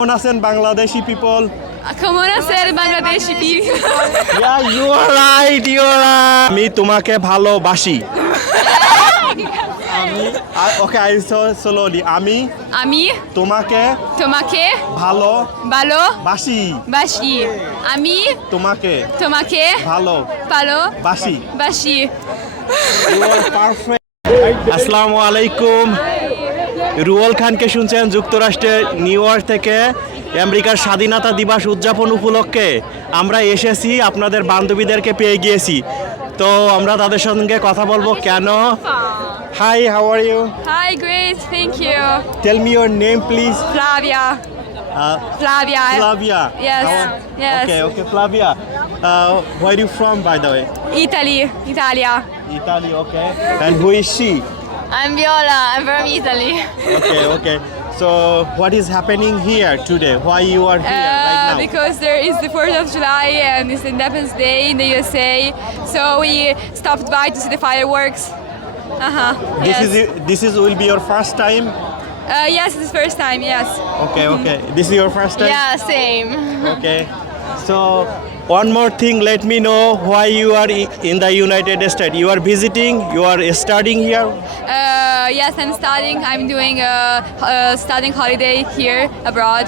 কেমন আছেন বাংলাদেশি পিপল? কেমন আছেন Bangladeshi people? Yeah, you are right, you are right. আমি তোমাকে ভালোবাসি। Okay, I slowly. আমি তোমাকে ভালোবাসি। আমি তোমাকে ভালোবাসি। You are perfect. আসসালামু আলাইকুম। রুহুল খানকে শুনছেন যুক্তরাষ্ট্রের নিউ ইয়র্ক থেকে। আমেরিকার স্বাধীনতা দিবস উদযাপন উপলক্ষে আমরা এসেছি, আপনাদের বান্ধবীদেরকে পেয়ে গিয়েছি, তো আমরা তাদের সঙ্গে কথা বলবো। কেন? Hi, how are you? Hi, great, thank you. Tell me your name please. Flavia. Flavia. Yes. Yes. Okay, Flavia. Where are you from, by the way? Italia. Italy, okay. And who is she? I'm Viola. I'm from Italy. Okay. So, what is happening here today? Why you are here right now? Because there is the 4th of July and it's Independence Day in the USA. So we stopped by to see the fireworks. This will be your first time? Yes, it's the first time, yes. Okay. This is your first time? Yeah, same. Okay. So, one more thing, let me know why you are in the United States. You are visiting, you are studying here? Yes, I'm studying. I'm doing a studying holiday here abroad.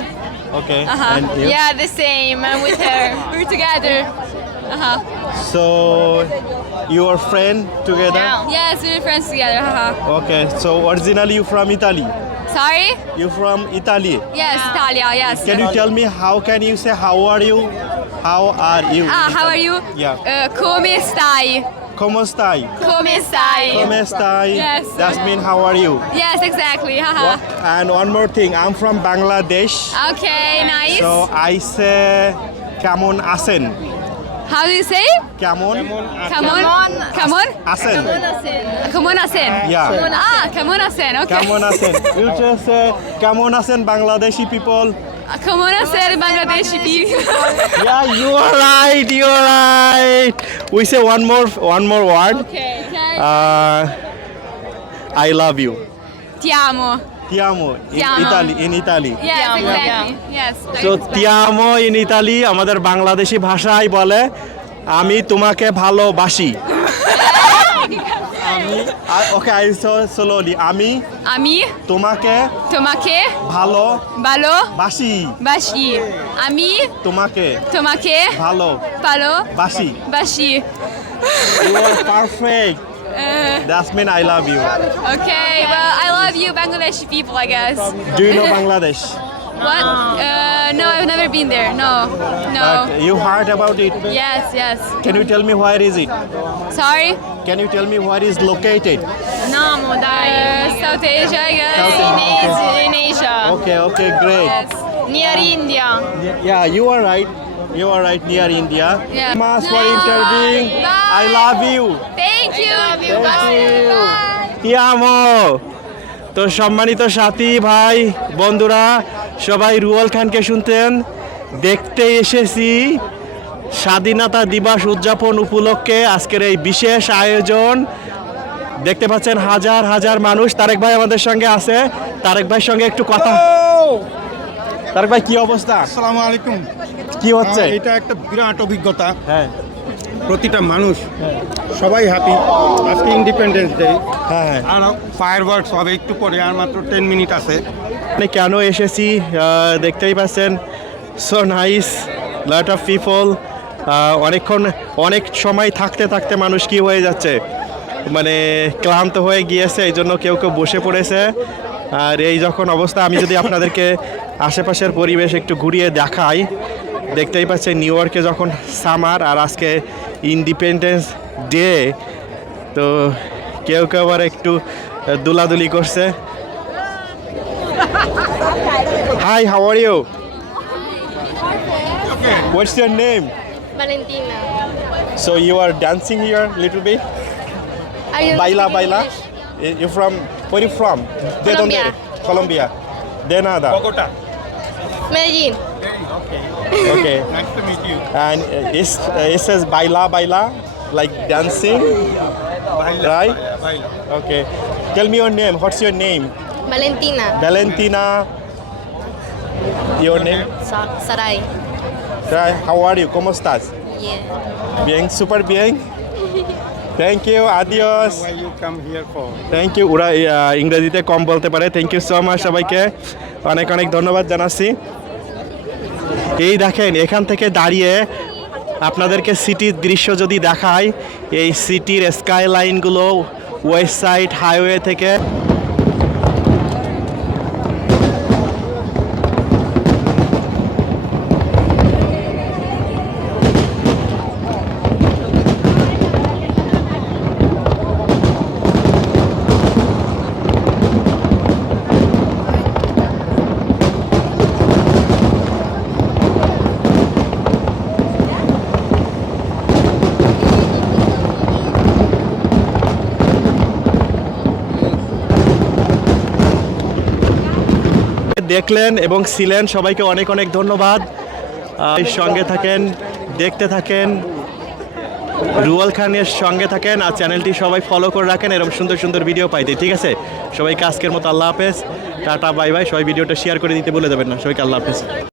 Okay. And you? Yeah, the same. I'm with her. We're together. So, your friend together? Yes, we're friends together. Okay. So, originally you from Italy? Sorry? You from Italy? Yes, Italia. Yes. Can you tell me how can you say how are you? How are you? How are you? Yeah. Come stai? Como stai? Come stai? Come stai? Yes. That means how are you? Yes, exactly. And one more thing, I'm from Bangladesh. Okay, nice. So I say Kamon Asen. How do you say? Kamon Asen. Kamon Asen. Yeah. Kamon Asen. Okay. Kamon Asen. You just say Kamon Asen Bangladeshi people. Kamon Asen Bangladeshi people. Yeah, you are right. We say one more word. Okay. I love you. Ti amo. Ti amo. Ti amo. In Italy. Yes, exactly. Yes. So ti amo in Italy আমাদের বাংলাদেশি ভাষায় বলে আমি তোমাকে ভালোবাসি। Okay, I slowly. আমি তোমাকে ভালোবাসি। আমি তোমাকে ভালোবাসি। You are perfect. That means I love you. Okay, well, I love you, Bangladeshi people, I guess. Do you know Bangladesh? What? No, I've never been there. No. But you heard about it? Yes. Can you tell me where is it? Sorry? Can you tell me where is located? No, South Asia, I guess. In Asia. Okay, great. Yes. Near India. Yeah, you are right, near India. Yeah. Much for interviewing. Bye. I love you. Thank you. Ti amo. তো সম্মানিত সাথী ভাই বন্ধুরা, সবাই রুহুল খানকে শুনতেন, দেখতে এসেছি স্বাধীনতা দিবস উদযাপন উপলক্ষে আজকের এই বিশেষ আয়োজন। দেখতে পাচ্ছেন হাজার মানুষ। তারেক ভাই আমাদের সঙ্গে আছে, তারেক ভাইয়ের সঙ্গে একটু কথা। তারেক ভাই, কি অবস্থা? আসসালামু আলাইকুম। কি হচ্ছে? এটা একটা বিরাট অভিজ্ঞতা। হ্যাঁ, প্রতিটা মানুষ সবাই হ্যাপি। আজকে ইন্ডিপেন্ডেন্স ডে। হ্যাঁ। আর ফায়ারওয়ার্কস হবে একটু পরে, আর মাত্র 10 মিনিট আছে। মানে কেন এসেছি দেখতেই পাচ্ছেন, so nice, lot of people. অনেক সময় থাকতে মানুষ কি হয়ে যাচ্ছে, মানে ক্লান্ত হয়ে গিয়েছে, এই জন্য কেউ বসে পড়েছে। আর এই যখন অবস্থা, আমি যদি আপনাদেরকে আশেপাশের পরিবেশ একটু ঘুরিয়ে দেখাই, দেখতেই পাচ্ছেন নিউ ইয়র্কে যখন সামার আর আজকে ইন্ডিপেন্ডেন্স ডে, তো কেউ আবার একটু দুলাদুলি করছে। Hi, how are you? What's your name? Valentina. So you are dancing here little bit? Baila. You from, where you from? ¿De dónde eres? Colombia. De nada. Bogota. Medellín. Okay. Nice to meet you. And it says baila, like dancing, right? Baila. Okay. Tell me your name. What's your name? Valentina. Valentina. Your name? Sarai. Try. How are you? ¿Cómo estás? Yeah. Bien, super bien. Thank you. Adios. Why you come here for? Thank you. ওরা ইংরেজিতে কম বলতে পারে। Thank you so much সবাইকে, অনেক অনেক ধন্যবাদ জানাচ্ছি। এই দেখেন এখান থেকে দাঁড়িয়ে আপনাদেরকে সিটির দৃশ্য যদি দেখায়, এই সিটির স্কাই লাইনগুলো ওয়েস্ট সাইড হাইওয়ে থেকে দেখলেন এবং ছিলেন। সবাইকে অনেক অনেক ধন্যবাদ। সঙ্গে থাকেন, দেখতে থাকেন, রুয়েল খানের সঙ্গে থাকেন, আর চ্যানেলটি সবাই ফলো করে রাখেন এরকম সুন্দর সুন্দর ভিডিও পাইতে। ঠিক আছে, সবাইকে আজকের মতো আল্লাহ হাফেজ, টাটা বাই বাই। সবাই ভিডিওটা শেয়ার করে দিতে ভুলে যাবেন না। সবাইকে আল্লাহ হাফেজ।